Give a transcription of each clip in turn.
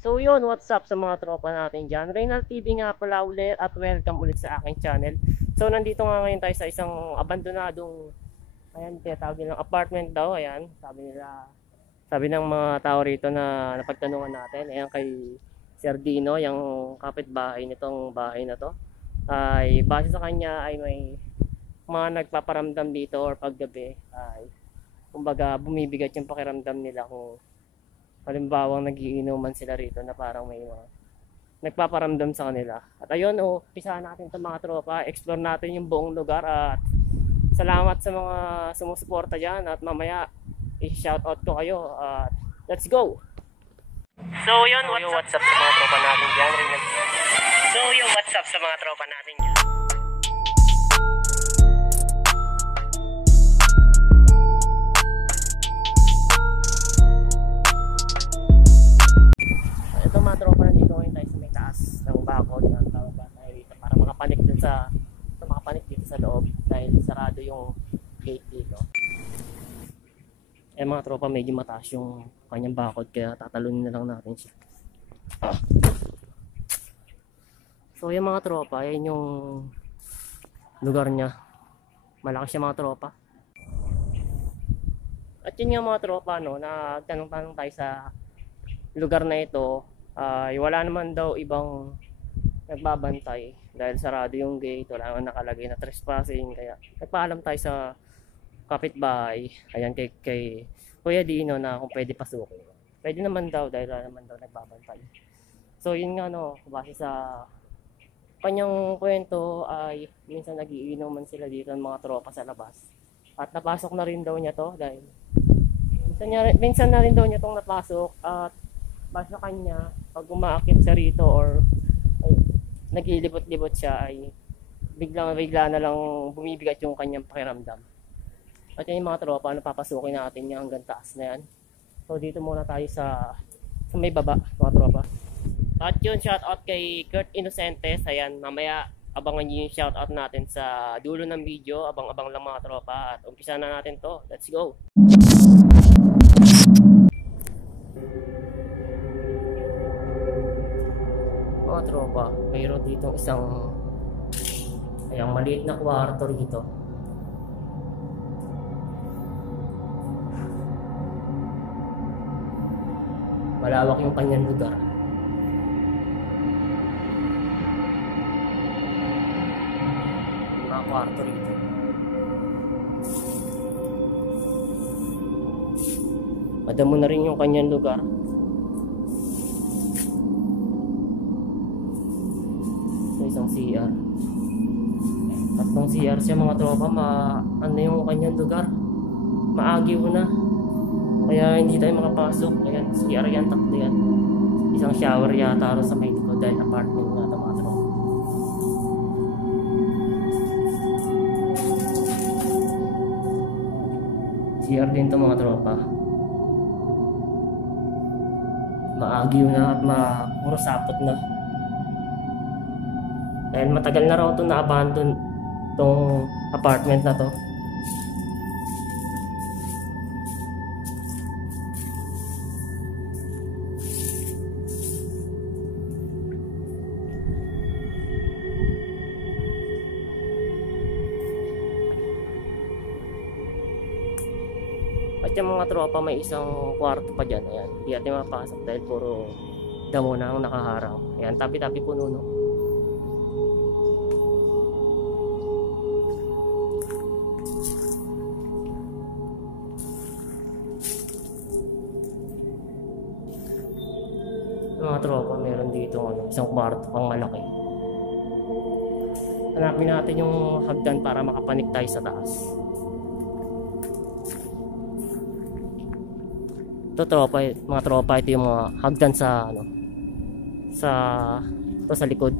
So yun, what's up sa mga tropa natin dyan? Reynald TV nga pala ulit at welcome ulit sa aking channel. So nandito nga ngayon tayo sa isang abandonadong, ayan, tinatawag nilang apartment daw, ayan. Sabi ng mga tao rito na napagtanungan natin, ayan kay Sir Dino, yung kapitbahay nitong bahay na to. Ay base sa kanya ay may mga nagpaparamdam dito or paggabi ay kumbaga bumibigat yung pakiramdam nila kung halimbawang nagiinuman sila rito na parang may mga nagpaparamdam sa kanila. At ayun, pisahan natin itong mga tropa, explore natin yung buong lugar at salamat sa mga sumusuporta dyan at mamaya i-shoutout ko kayo at let's go! So yun, what's up sa mga tropa natin dyan? What's up sa mga tropa natin dyan? Ito mga tropa, nandito ngayon tayo sa may taas ng bakod na tawag ba tayo rito para makapanik dito sa loob dahil sarado yung gate dito. Eh mga tropa, medyo mataas yung kanyang bakod kaya tatalunin na lang natin siya. So yung mga tropa, yan yung lugar niya. Malaki siya mga tropa. At yun yung mga tropa, no, nagtanong-tanong tayo sa lugar na ito. Wala naman daw ibang nagbabantay dahil sarado yung gate, wala naman nakalagay na trespassing, kaya nagpaalam tayo sa kapitbahay, ayan, kay Kuya Dino na kung pwede pasukin. Pwede naman daw dahil wala naman daw nagbabantay. So yun nga, no, base sa kanyang kwento ay minsan nagiinuman sila dito ng mga tropa sa labas at napasok na rin daw niya to dahil minsan na rin daw niya tong napasok at basta kanya, pag umaakit siya rito or ay, naglilibot-libot siya ay bigla na lang bumibigat yung kanyang pakiramdam. At yan yung mga tropa, napapasukin natin yung hanggang taas na yan. So dito muna tayo sa may baba, mga tropa. At yun, shoutout kay Kurt Innocentes. Ayan, mamaya abangan nyo yung shoutout natin sa dulo ng video. Abang-abang lang mga tropa at umpisa na natin to. Let's go! Mga tropa, mayroon dito isang maliit na kwarto rito. Malawak yung kanyang lugar. Mga kwarto rito. Madamo na rin yung kanyang lugar. Isang CR. Tatlong CR siya mga tropa, ano yung kanyang lugar, maagiw na kaya hindi tayo makapasok. Ayan, CR yan, tatlo yan. Isang shower yata sa may likod dahil apartment na ito mga tropa. CR din ito mga tropa, maagiw na at puro sapot na dahil matagal na raw ito na-abandon itong apartment na to. At yung mga tropa, may isang kwarto pa dyan. Ayan, hindi natin mapasok dahil puro damo na ang nakaharang. Ayan, tabi-tabi puno, no? Mga tropa, meron dito isang kwarto pang malaki. Hanapin natin yung hagdan para makapanik tayo sa taas. Ito tropa, mga tropa, ito yung mga hagdan sa likod.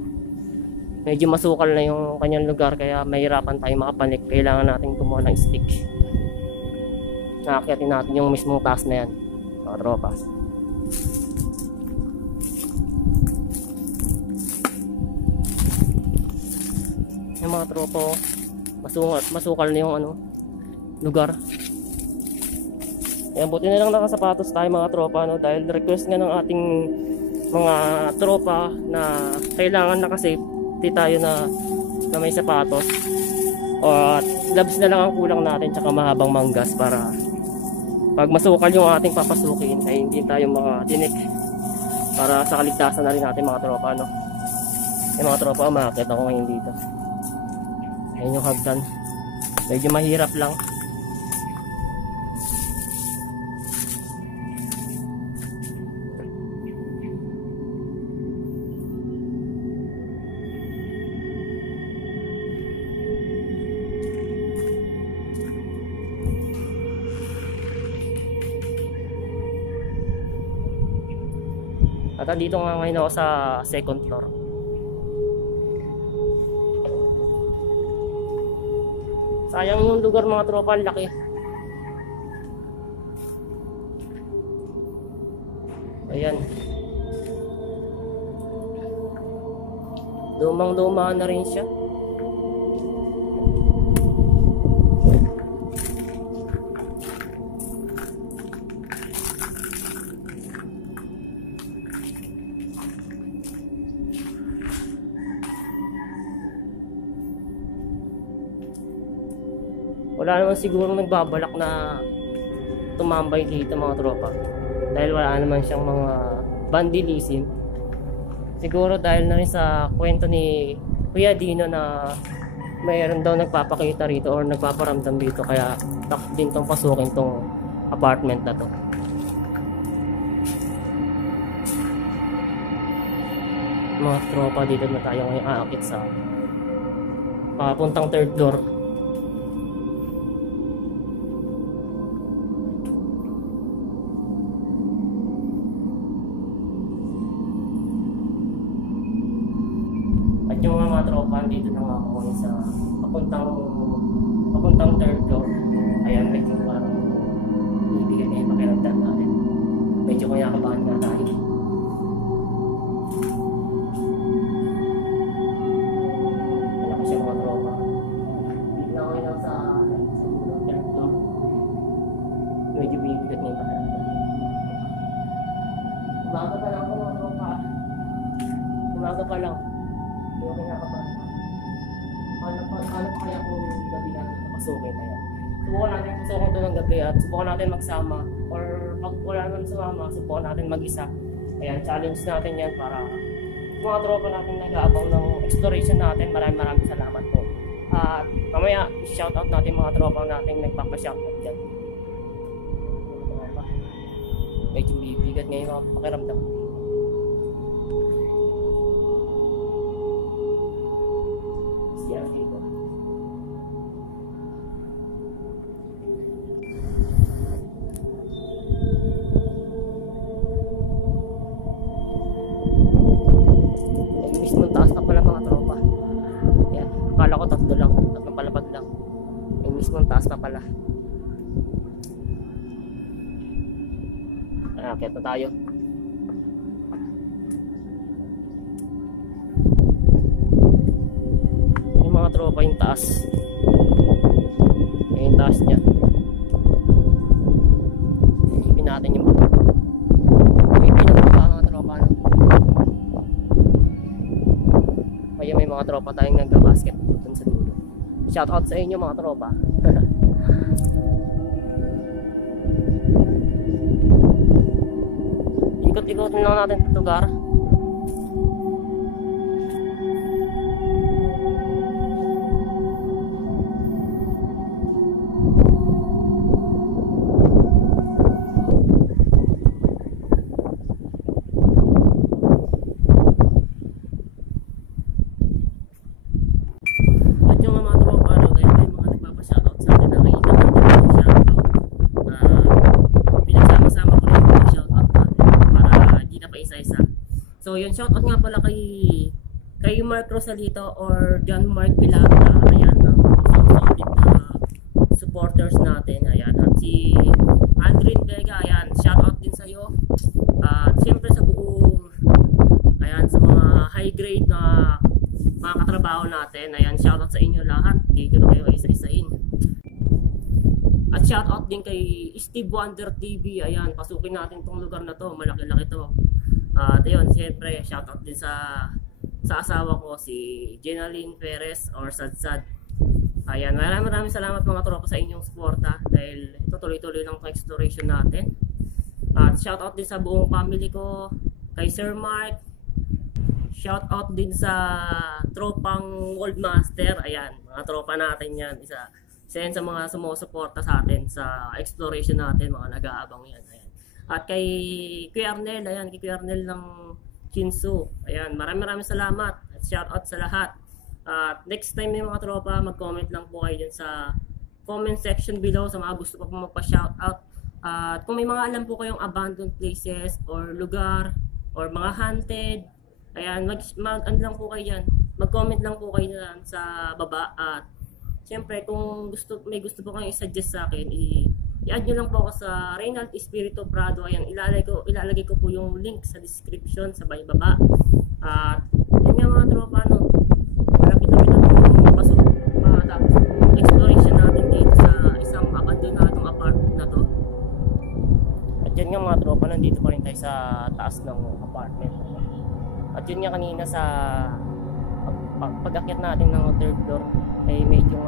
Medyo masukal na yung kanyang lugar kaya mahirapan tayo makapanik. Kailangan natin kumuha ng stick. Nakakyatin natin yung mismong taas na yan, mga tropa. Yung mga tropa, masukal na yung lugar. Kaya buti na lang nakasapatos tayo mga tropa, no? Dahil request nga ng ating mga tropa na kailangan naka-safety tayo na may sapatos. At gloves na lang ang kulang natin, tsaka mahabang manggas para pag masukal yung ating papasukin ay hindi tayo mga tinik, para sa kaligtasan na rin natin mga tropa, no? Yung mga tropa, umakit ako ngayon dito. Ayun yung hagdan. Medyo mahirap lang. At dito nga ngayon ako sa second floor. Sayang yung lugar mga tropa, laki. Ayan. Lumang-luma na rin siya. Wala naman siguro nagbabalak na tumambay dito mga tropa, dahil wala naman siyang mga vandalism. Siguro dahil na rin sa kwento ni Kuya Dino na mayroon daw nagpapakita rito or nagpaparamdam dito, kaya takot din tong pasukin tong apartment na to. Mga tropa, dito na tayo ngayon aakit sa papuntang third floor. At yung mga tropa, dito na nga ako sa papuntang third floor. Ayan, medyo parang ibigay na yung pakiramdam natin. Medyo kaya kabahan nga tayo. Malaki siya mga tropa. Dito na ako lang sa third floor. Medyo bibigat na yung pakiramdam. Umaga pa lang ako mga tropa. Umaga pa lang. Yung kinakabahan na. Paano pa kaya kung gabi natin napasukin na yan? Subukan natin pasukin ito ng gabi at subukan natin magsama, or pag wala naman sumama, subukan natin mag-isa. Ayan, challenge natin yan para mga tropa natin nag-aabang ng exploration natin. Maraming salamat po. At mamaya, shoutout natin mga tropa natin nagpapashoutout dyan. Medyo bibigat ngayon mga pakiramdam. Dito. Ay, mismong taas na pala mga tropa. Yan, akala ko tatlong palapag lang. Ay, mismong taas na pala. Akit na tayo. Mga tropa, yung taas. Yung taas niya. Isipin natin yung baba. May pinababa mga tropa, no? Kaya may mga tropa tayong nagka-basketball dun sa dulo. Shoutout sa inyo mga tropa. Ikot-ikotin lang natin itong lugar. So yun, shoutout nga pala kay Mark Rosalito or John Mark Pilata. Ayan, ang solid na supporters natin. Ayan, at si Aldrin Vega, ayan, shoutout din sa iyo. At siyempre sa buong, ayan, sa mga high grade na mga katrabaho natin. Ayan, shoutout sa inyo lahat. Dito na kayo isa-isahin. At shoutout din kay Steve Wonder TV. Ayan, pasukin natin tong lugar na to. Malaki-laki to. At yun, siyempre, shoutout din sa asawa ko, si Jenaline Perez or Sadsad. Ayan, maraming salamat mga tropa sa inyong suporta dahil tuloy-tuloy lang ang exploration natin. At shoutout din sa buong family ko, kay Sir Mark. Shoutout din sa tropang World Master. Ayan, mga tropa natin yan. Isa yan sa mga sumusuporta sa atin sa exploration natin, mga nag-aabang yan. Ayan. At kay Kuya Arnel, ayan, kay Kuya Arnel ng Chinsu. Ayan, maraming salamat at shoutout sa lahat. At next time yung mga tropa, mag-comment lang po kayo dyan sa comment section below sa mga gusto pa po magpa-shoutout. At kung may mga alam po kayong abandoned places or lugar or mga haunted, ayan, ano lang po kayo dyan. Mag-comment lang po kayo dyan sa baba. At siyempre, kung may gusto po kayong i-suggest sa akin, i-add nyo lang po ako sa Reynald Espiritu Prado. Ayan, ilalagay ko po yung link sa description sa baba. At yun nga mga tropa, no, malapit-lapit na po matapos yung exploration natin dito sa isang abandonadong apartment na to. At yun nga mga tropa, nandito pa rin tayo sa taas ng apartment. At yun nga kanina sa pag-akyat natin ng third floor ay medyo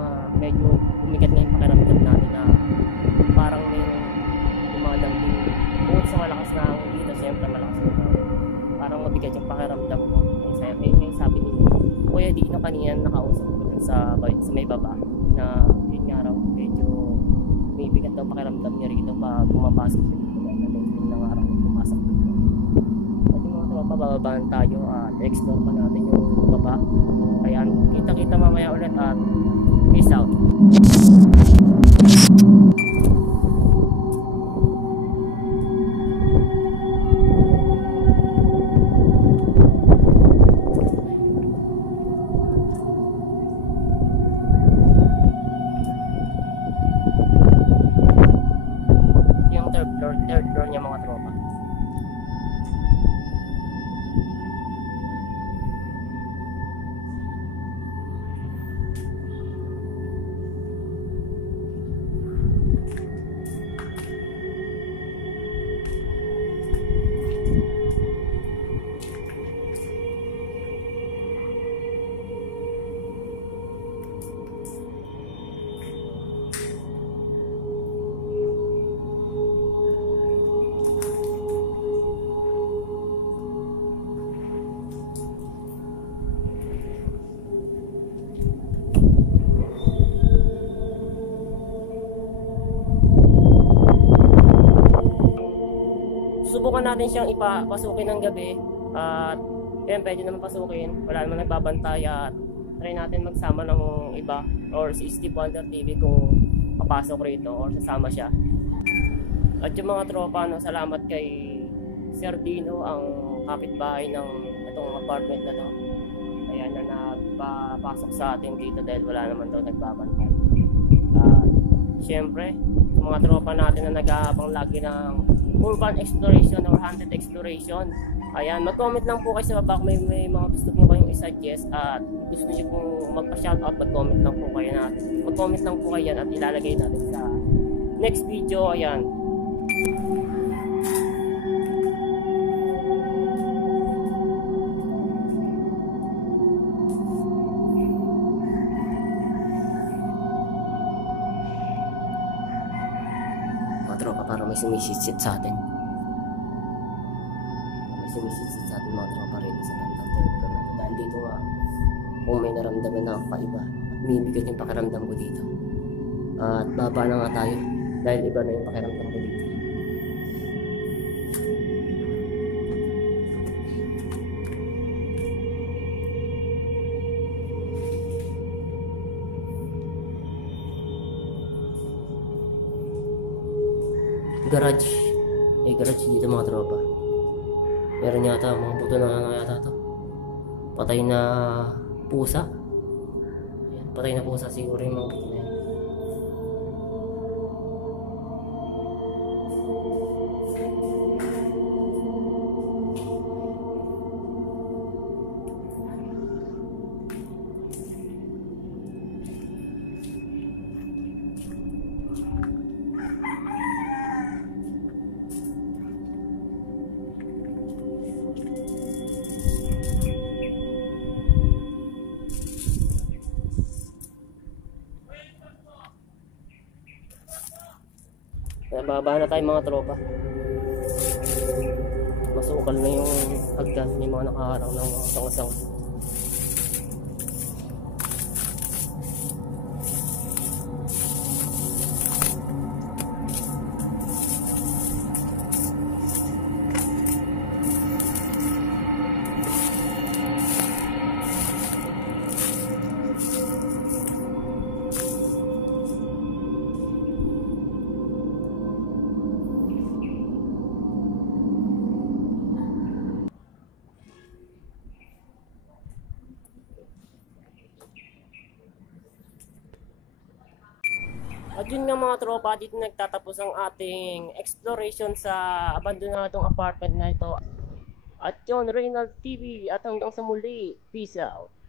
umigat na yung pakiramdam natin na parang may dumadambing. Bukod sa malakas na hangin dito, siyempre malakas na hangin. Parang mabigat yung pakiramdam mo. May sabi ni Kuya Dino kanina nakausap ko dun sa may baba na yun nga raw medyo may bigat daw pakiramdam niya rito pag pumapasok siya dito dahil na nangarang pumasok dito. At yung mga tropa, bababaan tayo at explore pa natin yung baba. Ayan, kita-kita mamaya ulit at peace out. Yung third floor niya mga tropa. Subukan natin siyang ipapasukin ng gabi at yan, pwede naman pasukin, wala naman nagbabantay at try natin magsama ng iba or si Steve Wonder TV kung papasok rito or sasama siya. At yung mga tropa, no, salamat kay Sir Dino, ang kapitbahay ng itong apartment na to. Ayan, na nagpapasok sa atin dito dahil wala naman daw nagbabantay. At syempre, sa mga tropa natin na nag-aabang lagi ng urban exploration or haunted exploration, ayan, mag-comment lang po kayo sa baba kung may mga gusto po kayong i-suggest at gusto niyo pong magpa-shoutout, mag-comment lang po kayo natin. Mag-comment lang po kayo yan at ilalagay natin sa next video. Ayan. Tropa, parang may sumisit-sit sa atin. May sumisit-sit sa atin mga tropa rin sa kantang third floor. Dahil dito nga, kung may naramdaman na ako paiba, at may bigat yung pakiramdam ko dito. At baba na nga tayo, dahil iba na yung pakiramdam ko dito. Garage. May garage dito mga tropa. Meron yata mga buto na ano yata to. Patay na pusa. Ayan, patay na pusa siguro yung mga buto na yan. Baba na tayo mga tropa. Masukal na yung hagdan, may mga nakaharang ng mga sangasang. At yun nga mga tropa, dito nagtatapos ang ating exploration sa abandonadong apartment na ito. At yun, Reynald TV, at hanggang sa muli, peace out.